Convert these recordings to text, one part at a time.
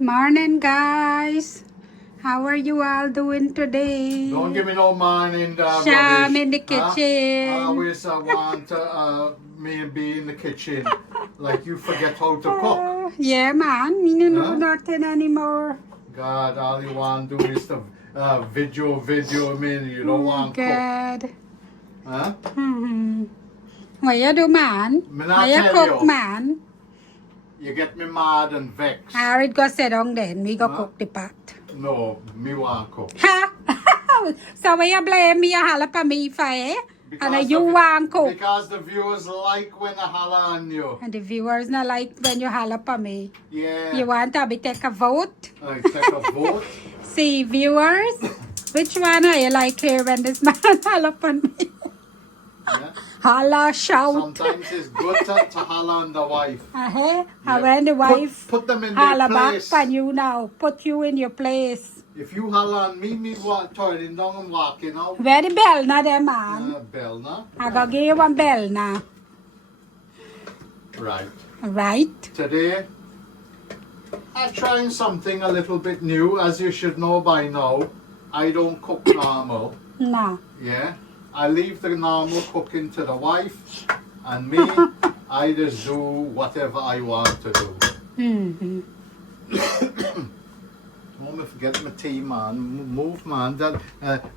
Morning, guys. How are you all doing today? Don't give me no morning Sham rubbish. in the Huh? kitchen. I always want me and be in the kitchen. Like you forget how to cook. Yeah, man. Me no know Huh? nothing anymore. God, all you want to do is the video, man. You don't want to cook. God. Huh? What you do, man? Me What not you tell cook, you. man? You get me mad and vexed. Alright, go sit down then. We go Huh? cook the pot. No, me want cook. Ha! So why you blame me a holla for me for, eh? And you the, want cook. Because the viewers like when I holler on you. And the viewers not like when you holla for me. Yeah. You want to be take a vote? I take a vote. See, viewers, which one are you like here when this man holla on me? Yeah. Holla, shout. Sometimes it's good to holler on the wife. And Yeah. when the wife Put them in holla their back place. on you now, put you in your place. If you holler on me turning down and walking out. Where the bell now there, man? Bell, no? I gotta give you one bell now. Right. Right? Today, I'm trying something a little bit new. As you should know by now, I don't cook normal. No. Yeah? I leave the normal cooking to the wife. And me, I just do whatever I want to do. Mm-hmm. Don't me forget my tea, man. Move, man. That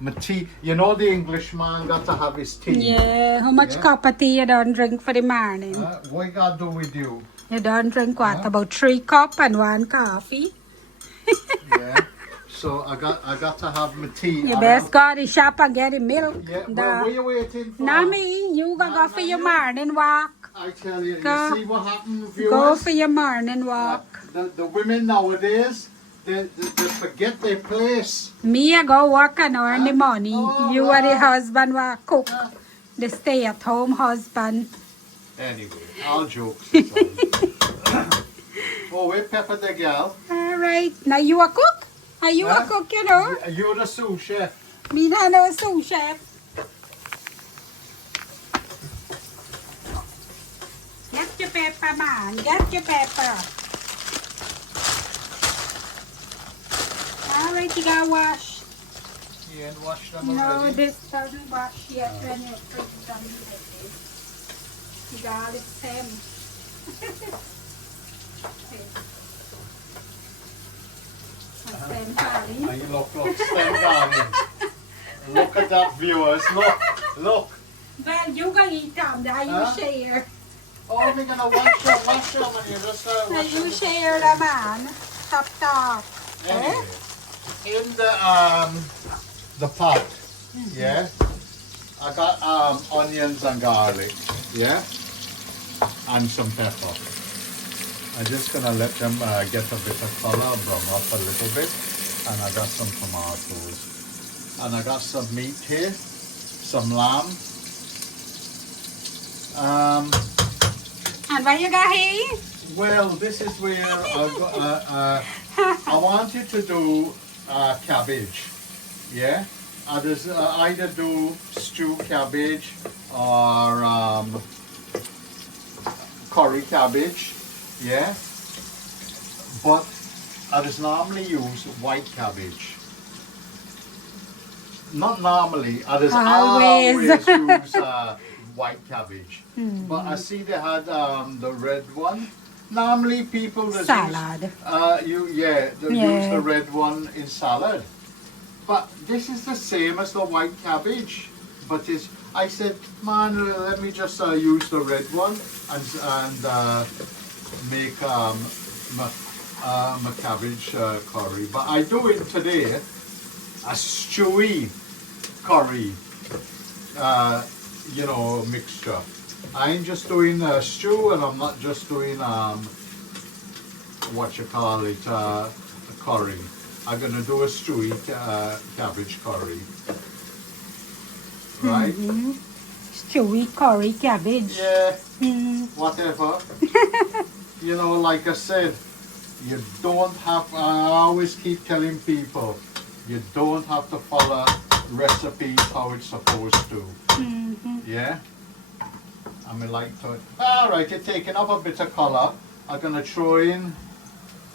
my tea. You know the English man got to have his tea. Yeah, how much Yeah. cup of tea you don't drink for the morning? What you got to do with you? You don't drink what? About 3 cup and 1 coffee? Yeah. So I got to have my tea. You best go to the shop and get the milk. Yeah. What are you waiting for? Not me. You go Not for your you. morning walk. I tell you. Go. You see what happened, viewers? Go for your morning walk. The women nowadays, they forget their place. Me, I go work and earn the money. Oh, You are the wow. husband who cook. Uh, The stay-at-home husband. Anyway, all jokes aside. Oh, wait, Pepper the girl. All right. Now you a cook? Are you a Huh? cook, you know? You're the sous chef. Me not know sous chef. Get your pepper, man. Get your pepper. All right, you gotta wash. You ain't washed them No, already? this doesn't wash yet when you put it on the ready. You got it, Sam. And you look, stand down. Look at that, viewers. Look. Well, you gonna eat them, now you Huh? share. Oh, we're gonna wash them when you just Now wash you them. share the man. Top. Anyway, in the pot, yeah, I got onions and garlic, yeah, and some pepper. I'm just gonna let them get a bit of color, brown up a little bit, and I got some tomatoes, and I got some meat here, some lamb. And what you got here? Well, this is where I want you to do cabbage, yeah? Either do stew cabbage or curry cabbage, yeah? But I just normally use white cabbage. Not normally, I just Always. always use white cabbage. But I see they had the red one. Normally people just Salad. use use the red one in salad. But this is the same as the white cabbage. But I said, man, let me just use the red one and make my cabbage curry. But I do it today a stewy curry, mixture. I ain't just doing a stew, and I'm not just doing a curry. I'm gonna do a stewy cabbage curry, right? Stewy curry cabbage. Yeah, Mm. whatever. Like I said, you don't have. I always keep telling people, you don't have to follow recipes how it's supposed to. Yeah. I mean, like to. All right, you're taking up a bit of color. I'm gonna throw in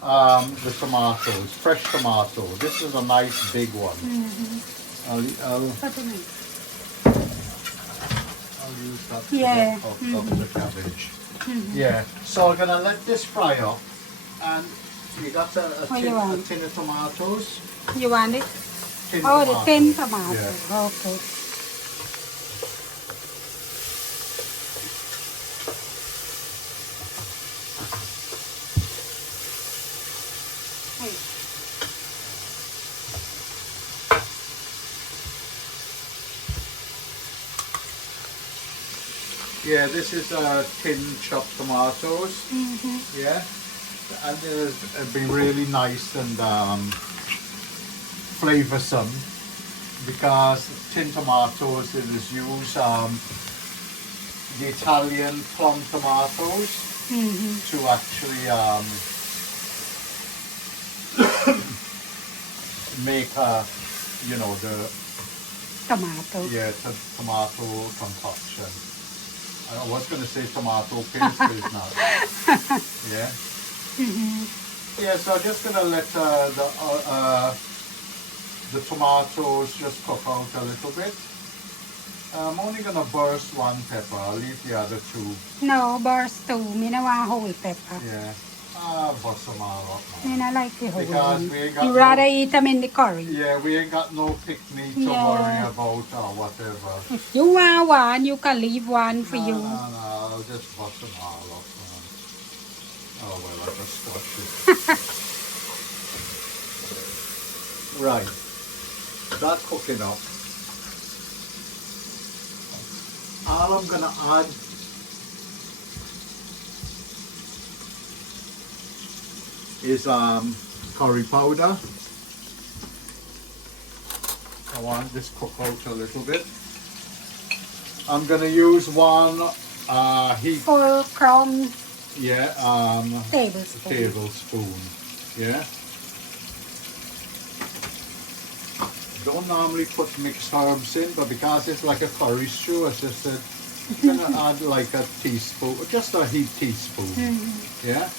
the tomatoes, fresh tomato. This is a nice big one. I'll use that to Yeah. of the cabbage. Yeah, so I'm gonna let this fry up, and you got a What you tin, a want? tin of tomatoes. You want it? Tin Oh, the tin tomatoes. tomato. Yeah. Okay. Hey. Yeah, this is tin chopped tomatoes. Yeah, and it'll be really nice and flavoursome because tin tomatoes it is used the Italian plum tomatoes to actually make you know the Tomato. tomato concoction. I was going to say tomato paste, but it's not. Yeah. Yeah, so I'm just going to let the tomatoes just cook out a little bit. I'm only going to burst one pepper. I'll leave the other two. No, burst too. Me no want whole pepper. Yeah. Bust them all up. Me no like the whole Because one. we ain't got You no- rather eat them in the curry. Yeah, we ain't got no picnic to Yeah. worry about or whatever. If you want one, you can leave one for you. No, I'll just bust them all up. Oh, well, I just squashed it. Right. That's cooking up. All I'm going to add is curry powder. I want this cook out a little bit. I'm going to use one heat, Full crumb tablespoon. tablespoon. Yeah. Don't normally put mixed herbs in, but because it's like a curry stew, I just said I'm going to add like a teaspoon, just a heat teaspoon. Yeah.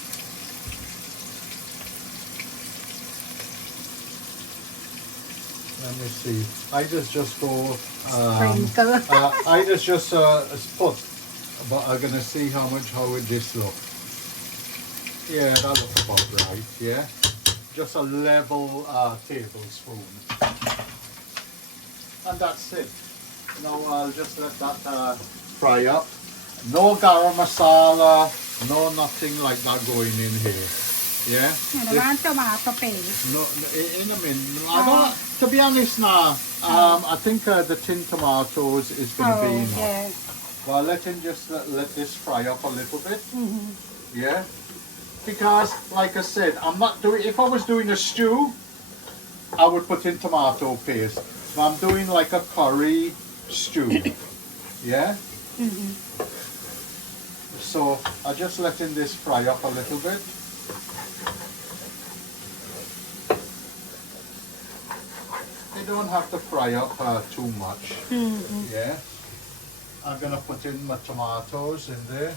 Let me see. I just go. Sprinkle. I just put, but I'm gonna see how would this look. Yeah, that looks about right. Yeah, just a level tablespoon, and that's it. Now I'll just let that fry up. No garam masala, no nothing like that going in here. Yeah. You don't want tomato paste. No, in a minute. I don't, to be honest now, I think the tin tomatoes is going to be enough. Yeah. Well, let this fry up a little bit. Yeah. Because, like I said, I'm not doing, if I was doing a stew, I would put in tomato paste. But I'm doing like a curry stew. Yeah. So, I'm just letting this fry up a little bit. You don't have to fry up too much. Yeah. I'm gonna put in my tomatoes in there.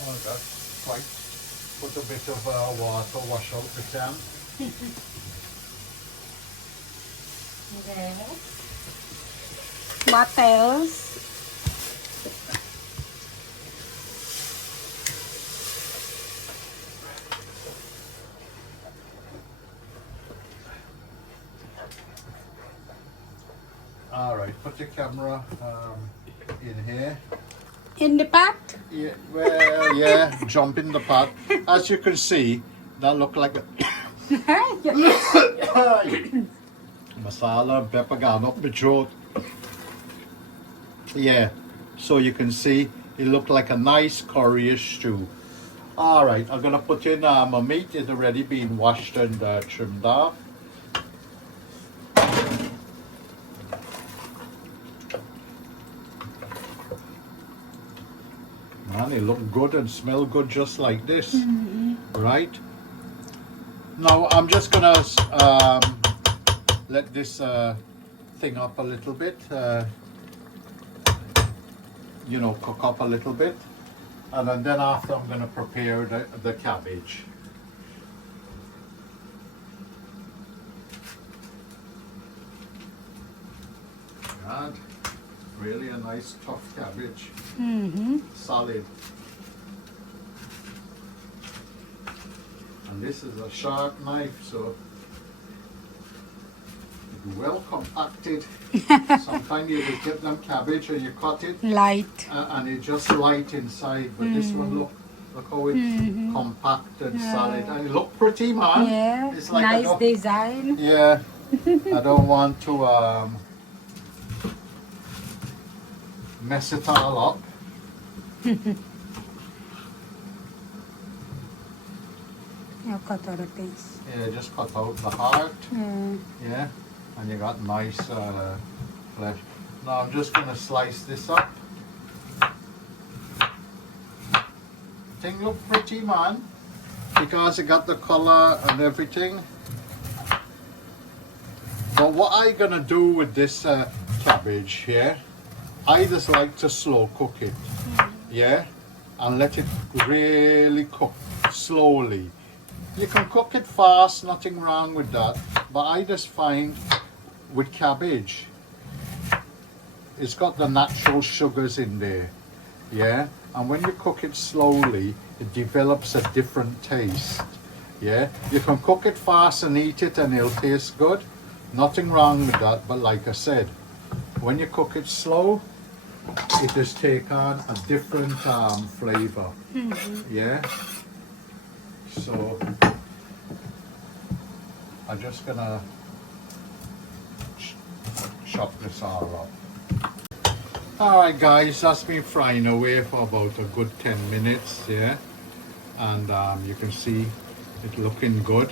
Oh, that's quite. Put a bit of water, wash out the can. What else? All right, put the camera in here. In the pot? Yeah, well, yeah, jump in the pot. As you can see, that look like a masala and pepper gone up my throat. Yeah, so you can see it looked like a nice curry-ish stew. All right, I'm gonna put in my meat. It's already been washed and trimmed off. Man, it look good and smell good just like this, right? Now I'm just gonna let this thing up a little bit, you know, cook up a little bit. and then after I'm going to prepare the cabbage. And really a nice tough cabbage. Solid. And this is a sharp knife, so it's well compacted. Sometimes you just get them cabbage and you cut it Light. and it's just light inside, but this one look how it's compacted, solid, and it look pretty, man. Yeah. It's like I Nice don't- design. Yeah, I don't want to mess it all up. You cut out a piece. Yeah, just cut out the heart. Yeah. Yeah, and you got nice flesh. Now I'm just gonna slice this up. Thing look pretty, man, because it got the color and everything. But what I gonna do with this cabbage here? I just like to slow cook it, yeah, and let it really cook slowly. You can cook it fast, nothing wrong with that. But I just find with cabbage, it's got the natural sugars in there, yeah. And when you cook it slowly, it develops a different taste, yeah. You can cook it fast and eat it and it'll taste good. Nothing wrong with that, but like I said, when you cook it slow, it just take on a different flavor, yeah. So I'm just gonna chop this all up. Alright guys, that's been frying away for about a good 10 minutes, yeah, and you can see it looking good,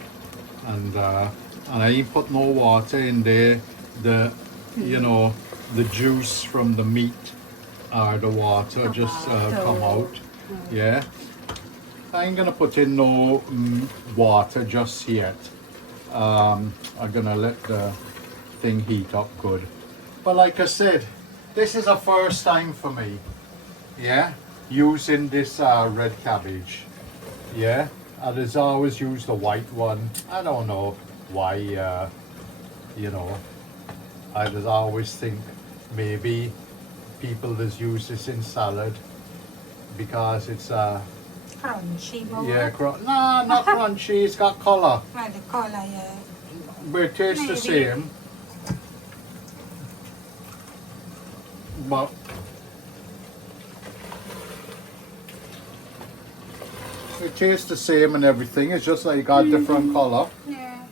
and I ain't put no water in there. The you know, the juice from the meat or the water just come out, yeah. I ain't gonna put in no water just yet. I'm gonna let the thing heat up good. But like I said, this is a first time for me, yeah, using this red cabbage, yeah. I just always use the white one. I don't know why, you know, I just always think maybe people just use this in salad because it's Crunchy, but yeah, no, not crunchy, it's got color, well, the color, yeah. but it tastes the Maybe. same. But it tastes the same and everything, it's just like it got different color. Yeah.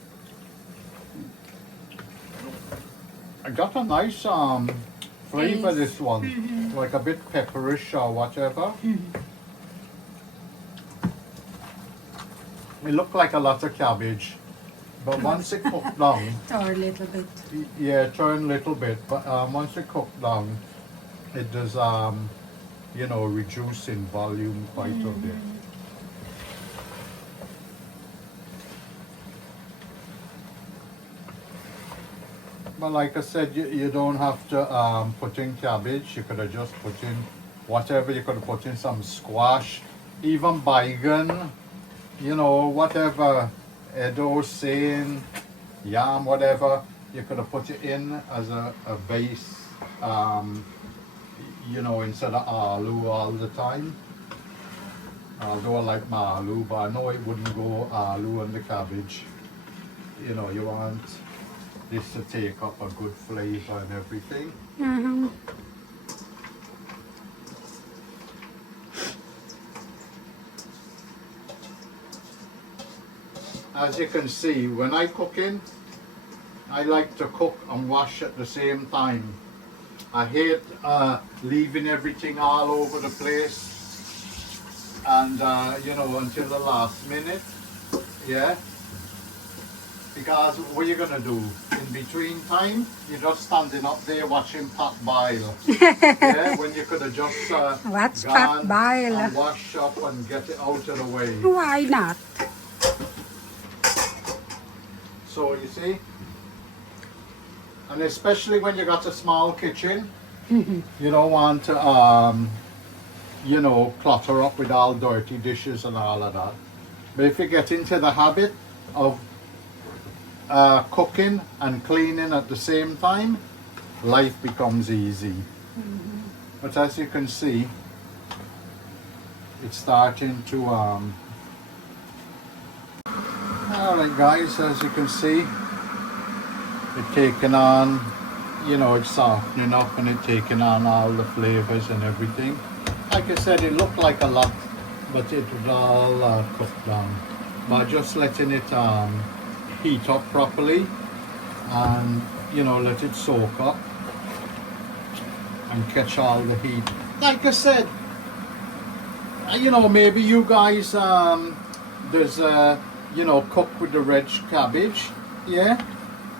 I got a nice flavor, Taste. this one, like a bit pepperish or whatever. It looked like a lot of cabbage, but once it cooked down, Or a little bit. yeah, turn a little bit, but once it cooked down, it does, you know, reduce in volume quite a bit. But like I said, you don't have to put in cabbage. You could have just put in whatever. You could have put in some squash, even baigan, you know, whatever, edo, sein, yam, whatever. You could have put it in as a base, you know, instead of aloo all the time. Although I like my aloo, but I know it wouldn't go aloo on the cabbage. You know, you want this to take up a good flavor and everything. As you can see, when I cooking, I like to cook and wash at the same time. I hate leaving everything all over the place and you know, until the last minute, yeah. Because what you're gonna do in between time, you're just standing up there watching pot boil. Yeah, when you could have just What's pot gone boil? and wash up and get it out of the way. Why not? So you see, and especially when you got a small kitchen, you don't want to you know, clutter up with all dirty dishes and all of that. But if you get into the habit of cooking and cleaning at the same time, life becomes easy. But as you can see, it's starting to alright guys, as you can see, it's taking on, you know, it's softening up and it's taking on all the flavors and everything. Like I said, it looked like a lot, but it was all cooked down. By just letting it heat up properly and, you know, let it soak up and catch all the heat. Like I said, you know, maybe you guys there's you know, cook with the red cabbage, yeah,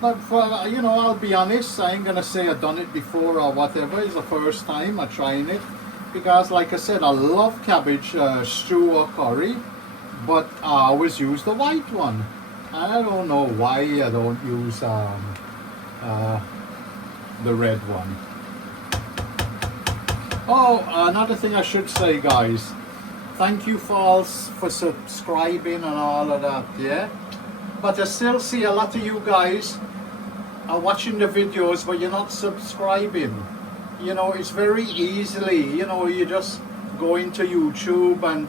but for, you know, I'll be honest, I ain't gonna say I've done it before or whatever. It's the first time I'm trying it, because like I said, I love cabbage stew or curry, but I always use the white one. I don't know why I don't use the red one. Oh, another thing I should say, guys, thank you for subscribing and all of that, yeah? But I still see a lot of you guys are watching the videos, but you're not subscribing. You know, it's very easily, you know, you just go into YouTube and,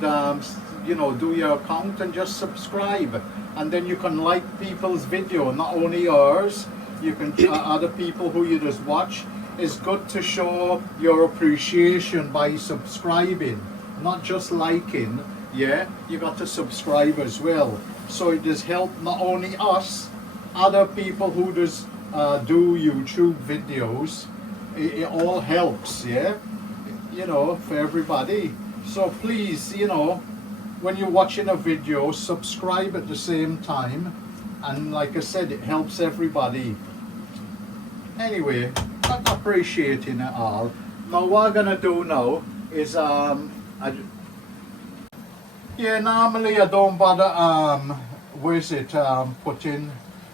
you know, do your account and just subscribe. And then you can like people's video, not only yours, you can other people who you just watch. It's good to show your appreciation by subscribing, not just liking, yeah? You got to subscribe as well. So it does help not only us, other people who just do YouTube videos. It all helps, yeah? You know, for everybody. So please, you know, when you're watching a video, subscribe at the same time. And like I said, it helps everybody. Anyway, I'm appreciating it all. Now what I'm gonna do now is yeah, normally I don't bother putting,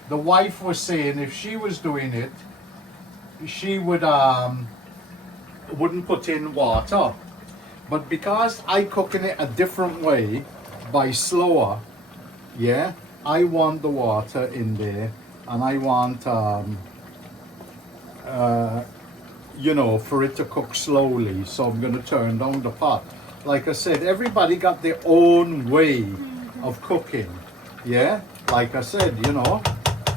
the wife was saying if she was doing it, she would wouldn't put in water. But because I cooking it a different way, by slower, yeah, I want the water in there, and I want you know, for it to cook slowly. So I'm going to turn down the pot. Like I said, everybody got their own way of cooking, yeah? Like I said, you know,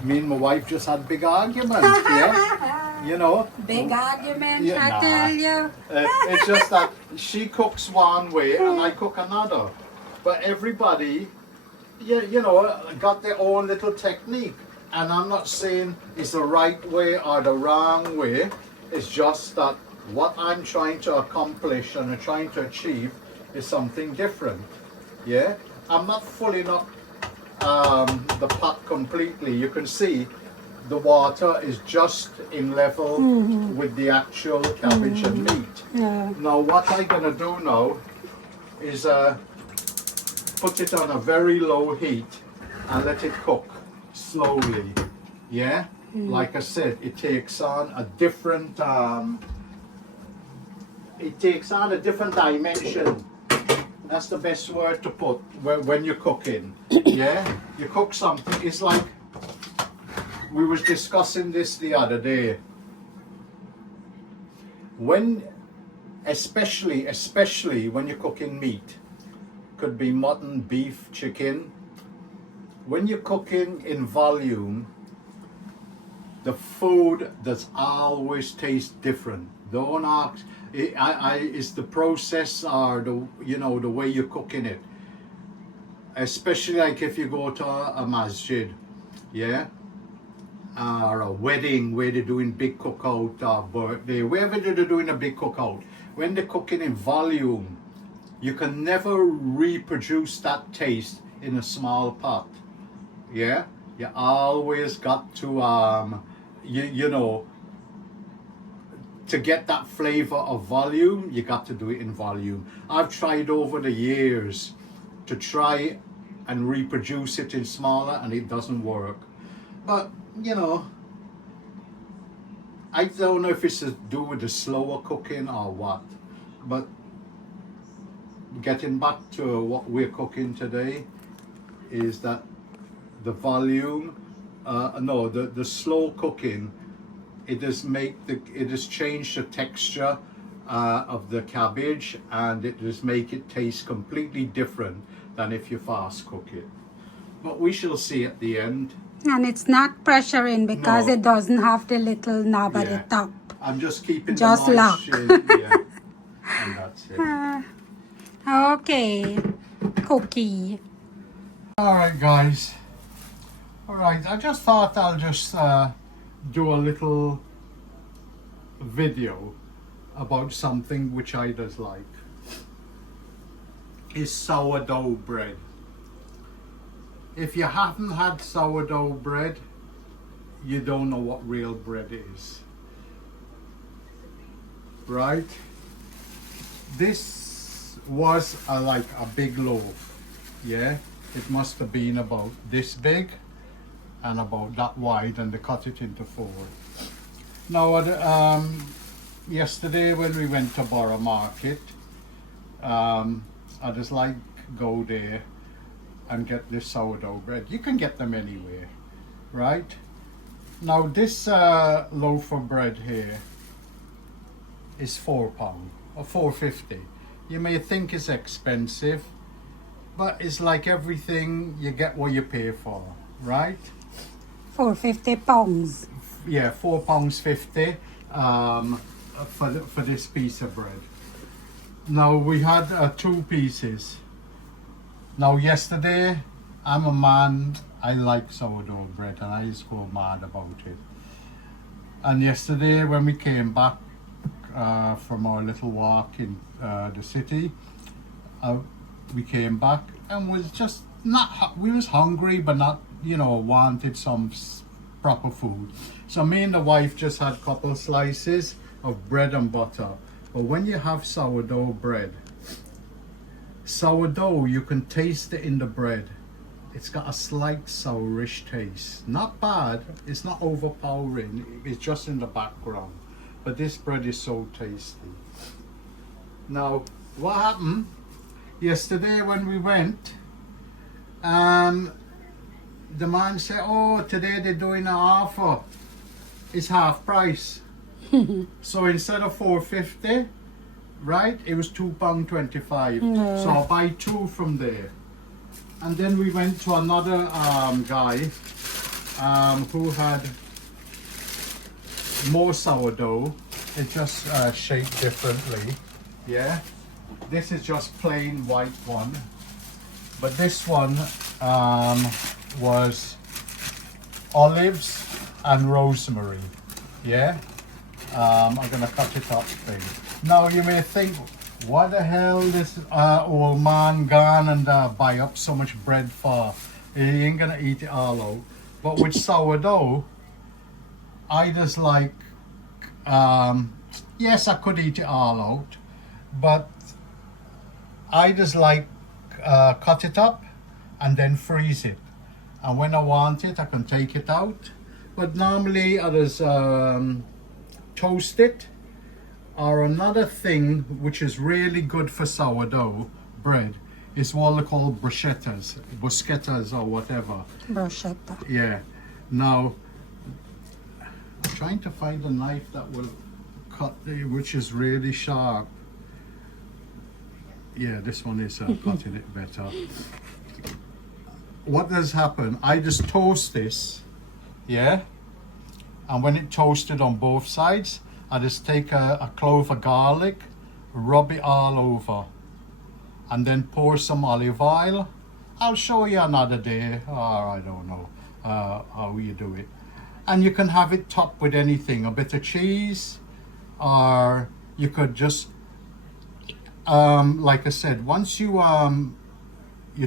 me and my wife just had big arguments, yeah? You know, Big argument, yeah, I nah. tell you. It's just that she cooks one way and I cook another. But everybody, you know, got their own little technique. And I'm not saying it's the right way or the wrong way. It's just that what I'm trying to accomplish and I'm trying to achieve is something different. Yeah? I'm not filling up the pot completely. You can see the water is just in level with the actual cabbage and meat. Yeah. Now what I'm gonna do now is put it on a very low heat and let it cook slowly. Yeah, like I said, it takes on a different dimension. That's the best word to put when you're cooking. Yeah, you cook something, it's like we was discussing this the other day. When, especially when you're cooking meat, could be mutton, beef, chicken. When you're cooking in volume, the food does always taste different. Don't ask, it's the process or the, you know, the way you're cooking it. Especially like if you go to a masjid, yeah, or a wedding where they're doing big cookout or birthday, wherever they're doing a big cookout. When they're cooking in volume, you can never reproduce that taste in a small pot. Yeah, you always got to you know, to get that flavor of volume, you got to do it in volume. I've tried over the years to try and reproduce it in smaller, and it doesn't work. But you know, I don't know if it's to do with the slower cooking or what, but getting back to what we're cooking today, is that the volume, no, the slow cooking, it has changed the texture of the cabbage, and it does make it taste completely different than if you fast cook it. But we shall see at the end. And it's not pressuring because No. it doesn't have the little knob at Yeah. the top. I'm just keeping Just the luck. moisture in, yeah, and that's it. Okay, cookie. All right, guys. All right, I just thought I'll just do a little video about something which I does like. Is sourdough bread. If you haven't had sourdough bread, you don't know what real bread is. Right? This was like a big loaf. Yeah? It must have been about this big and about that wide, and they cut it into 4. Now, yesterday when we went to Borough Market, I just like go there and get this sourdough bread. You can get them anywhere, right? Now this loaf of bread here is £4 or £4.50. You may think it's expensive, but it's like everything, you get what you pay for, right? 450 pounds. Yeah, £4.50 for this piece of bread. Now we had 2 pieces. Now yesterday, I'm a man, I like sourdough bread and I just go mad about it. And yesterday when we came back from our little walk in the city, we came back and was just not, we was hungry but not, you know, wanted some proper food. So me and the wife just had a couple slices of bread and butter. But when you have sourdough bread, sourdough, you can taste it in the bread. It's got a slight sourish taste. Not bad, it's not overpowering, it's just in the background. But this bread is so tasty. Now, what happened yesterday when we went, the man said, oh, today they're doing an offer. It's half price. So instead of £4.50, right, it was £2.25. No. So I'll buy 2 from there. And then we went to another guy who had more sourdough. It just shaped differently. Yeah, this is just plain white one, but this one was olives and rosemary. Yeah. I'm gonna cut it up thing. Now you may think, what the hell this old man gone and buy up so much bread for? He ain't gonna eat it all out. But with sourdough, I just like, yes, I could eat it all out, but I just like cut it up and then freeze it. And when I want it, I can take it out. But normally I just toast it, or another thing which is really good for sourdough bread is what they call bruschettas or whatever. Bruschetta. Yeah. Now, I'm trying to find a knife that will cut which is really sharp. Yeah, this one is cutting it better. What does happen? I just toast this, yeah. And when it toasted on both sides, I just take a clove of garlic, rub it all over, and then pour some olive oil. I'll show you another day, or I don't know how you do it. And you can have it topped with anything, a bit of cheese, or you could just, like I said, once you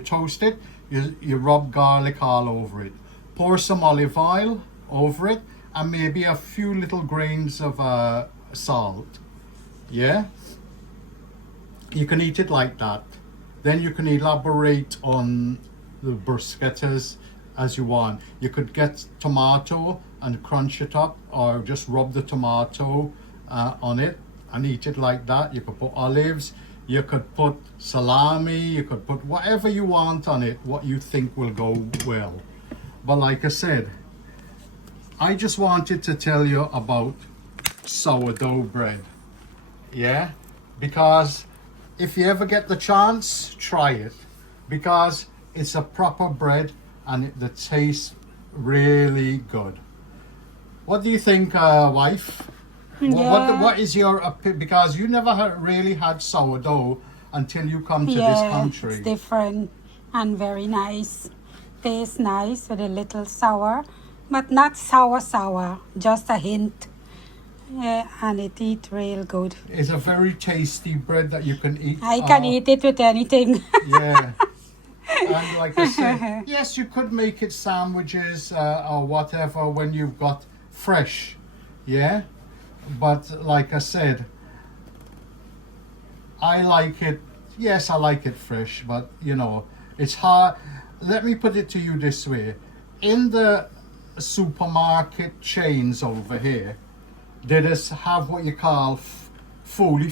toast it, you rub garlic all over it. Pour some olive oil over it, and maybe a few little grains of salt. Yeah, you can eat it like that. Then you can elaborate on the bruschettas as you want. You could get tomato and crunch it up, or just rub the tomato on it and eat it like that. You could put olives, You could put salami, you could put whatever you want on it, what you think will go well. But like I said, I just wanted to tell you about sourdough bread. Yeah? Because if you ever get the chance, try it. Because it's a proper bread and the taste really good. What do you think, wife? Yeah. What is your opinion? Because you never really had sourdough until you come to this country. It's different and very nice. Tastes nice with a little sour, but not sour, just a hint. Yeah, and it eat real good. It's a very tasty bread that you can eat. I can eat it with anything. Yeah. And like I said, yes, you could make it sandwiches or whatever when you've got fresh. Yeah. But like I said, I like it. Yes, I like it fresh, but you know, it's hard. Let me put it to you this way. In the supermarket chains over here, they just have what you call fully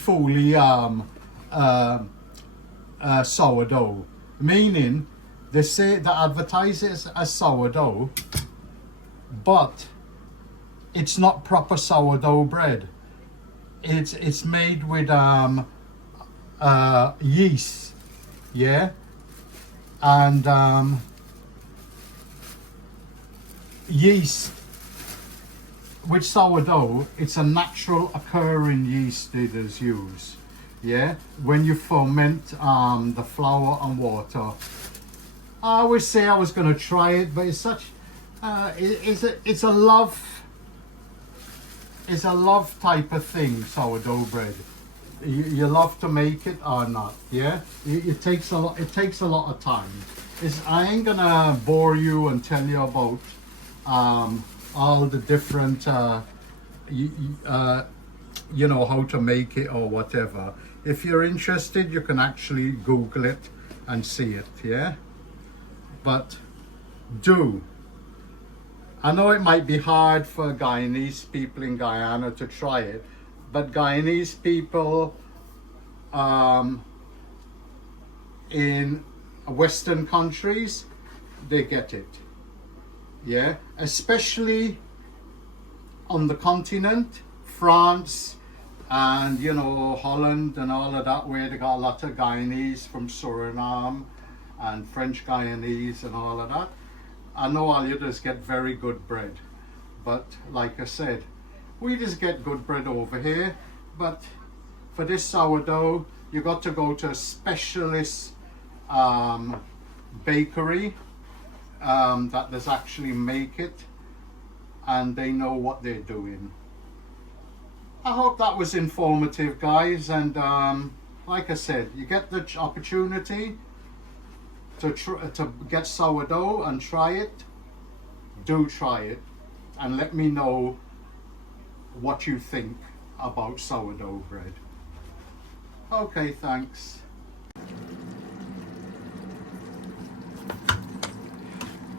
sourdough, meaning they advertise it as sourdough, but it's not proper sourdough bread. It's made with yeast, yeah, and yeast. With sourdough, it's a natural occurring yeast they just use, yeah, when you ferment the flour and water. I always say I was going to try it, but it's such it's a love type of thing, sourdough bread. You love to make it or not, yeah. It takes a lot of time. I ain't gonna bore you and tell you about all the different you know, how to make it or whatever. If you're interested, you can actually Google it and see it, yeah. But I know it might be hard for Guyanese people in Guyana to try it, but Guyanese people in Western countries, they get it. Yeah, especially on the continent, France and, you know, Holland and all of that, where they got a lot of Guyanese from Suriname and French Guyanese and all of that. I know all you just get very good bread, but like I said, we just get good bread over here. But for this sourdough, you got to go to a specialist bakery that does actually make it, and they know what they're doing. I hope that was informative, guys, and like I said, you get the opportunity to get sourdough and try it. Do try it and let me know what you think about sourdough bread. Okay, thanks.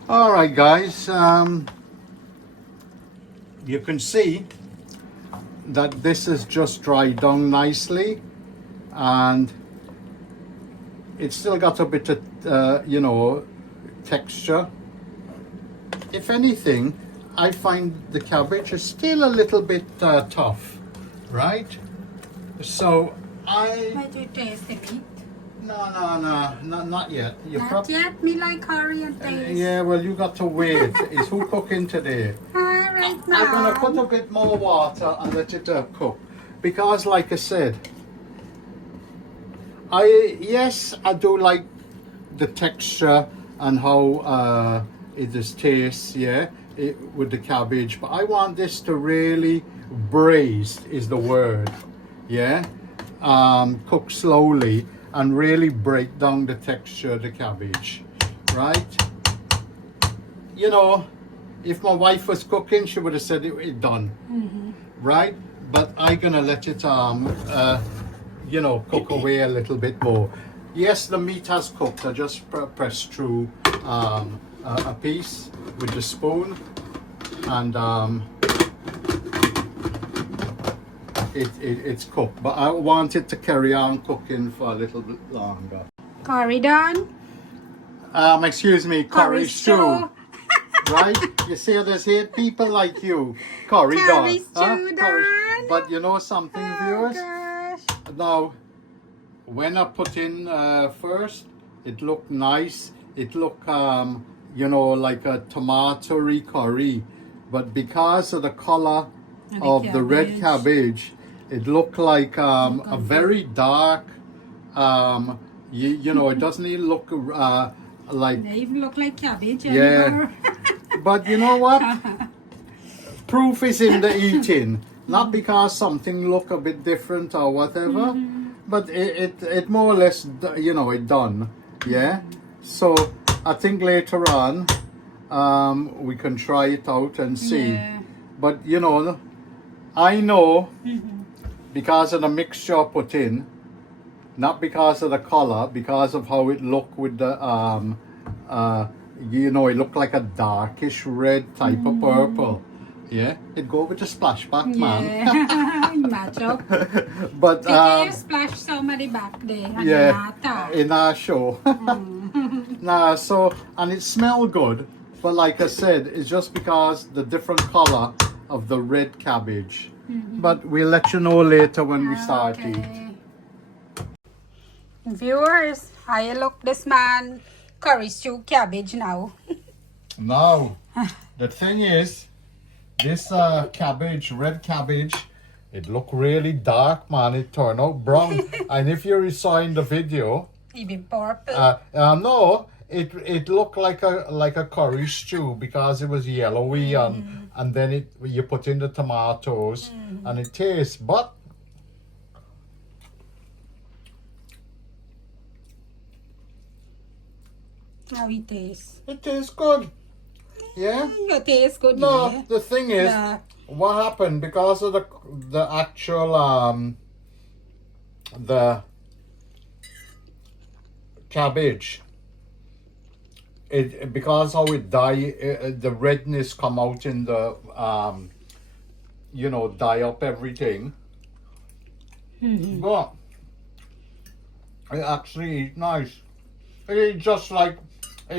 All right, guys, you can see that this is just dried down nicely, and it's still got a bit of you know, texture. If anything, I find the cabbage is still a little bit tough, right? So Might you taste the meat? No, not yet. Not yet. Me like curry and taste. Yeah, well, you got to wait. Is who cooking today? Right now. I'm gonna put a bit more water and let it cook, because, like I said, I do like the texture and how it just tastes, yeah, with the cabbage. But I want this to really braised is the word, yeah. Cook slowly and really break down the texture of the cabbage, right? You know, if my wife was cooking, she would have said it done, right? But I'm gonna let it you know, cook away a little bit more. Yes, the meat has cooked. I just pressed through a piece with the spoon, and it's cooked. But I want it to carry on cooking for a little bit longer. Curry done. Excuse me, curry stew. Right? You see, there's 8 people like you. Curry Curry done. stew Curry. done. But you know something, Oh viewers? gosh. Now, when I put in first, it looked nice. It looked, you know, like a tomatoey curry. But because of the color And of the red cabbage, it looked like a very dark, you know, it doesn't even look like... They even look like cabbage Yeah. anymore. But you know what? Proof is in the eating. Not because something look a bit different or whatever, but it more or less, you know, it done. Yeah. So I think later on, we can try it out and see. Yeah. But you know, I know because of the mixture I put in, not because of the color, because of how it looked with the you know, it looked like a darkish red type of purple. Yeah, it go with the splashback, man. Yeah. Match up. But Did you splash somebody back there? And yeah, in our show. Nah, so and it smelled good, but like I said, it's just because the different color of the red cabbage. But we'll let you know later when we start eating. Viewers, how you look this man curry stew cabbage now? Now, the thing is, this cabbage, red cabbage, it looked really dark, man. It turned out brown. And if you saw in the video, Even purple. no, it looked like a curry stew because it was yellowy and then you put in the tomatoes and it tastes. But How it tastes? it tastes good. Yeah. It tastes good. No, yeah. the thing is, Yeah. what happened because of the actual the cabbage, it because how it the redness come out in the you know, dye up everything. But it actually is nice. It's just like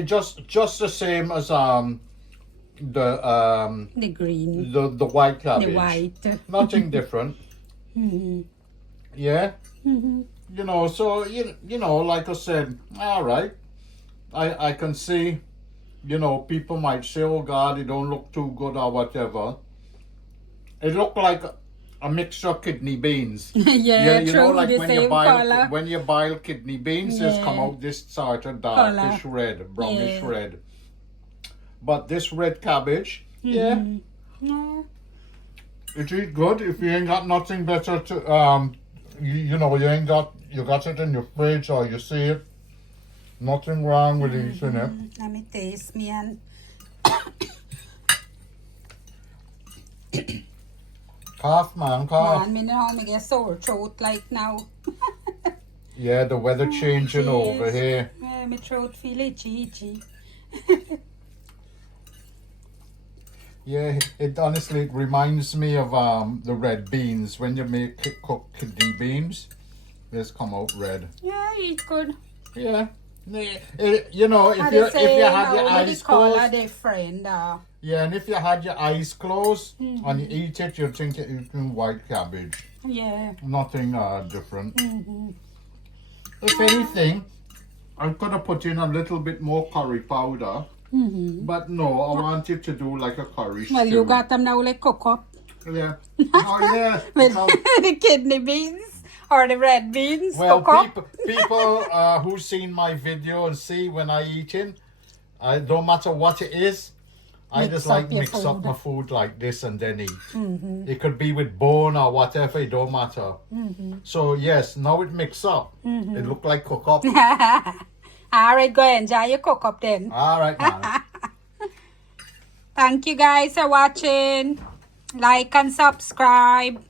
just the same as The green. the white cabbage. The white. Nothing different. Yeah. You know, so you know, like I said, all right. I can see, you know, people might say, oh God, it don't look too good or whatever. It looked like a mixture of kidney beans. Yeah, you true. know, like The when same you boil color. when you boil kidney beans, it's come Yeah. out this sort of darkish red, brownish Yeah. red. But this red cabbage, yeah, Yeah. it is good. If you ain't got nothing better to you know, you got it in your fridge or you see it, nothing wrong with eating it. Let me taste me and Cough, man, cough. man, me know me get sore throat like now. Yeah, the weather changing over Yes. here. Yeah, my throat feel itchy. Yeah, it honestly it reminds me of the red beans when you make cooked kidney beans. This come out red. Yeah, it's good. Yeah, you know, if you had your eyes closed, different. yeah, and if you had your eyes closed and you eat it, you'd think you're eating white cabbage. Yeah. Nothing different. If anything, I could have put in a little bit more curry powder. But no, I want it to do like a curry stew. Well, you got them now like cook up Yeah. Oh, yeah. with because- the kidney beans or the red beans. well, cook up. people who seen my video and see when I eating, I don't matter what it is, I Mix just up like your mix up food. my food like this and then eat. It could be with bone or whatever, it don't matter. So yes, now it mix up. It look like cook up. All right, go enjoy your cook up then. All right, man. Thank you guys for watching. Like and subscribe.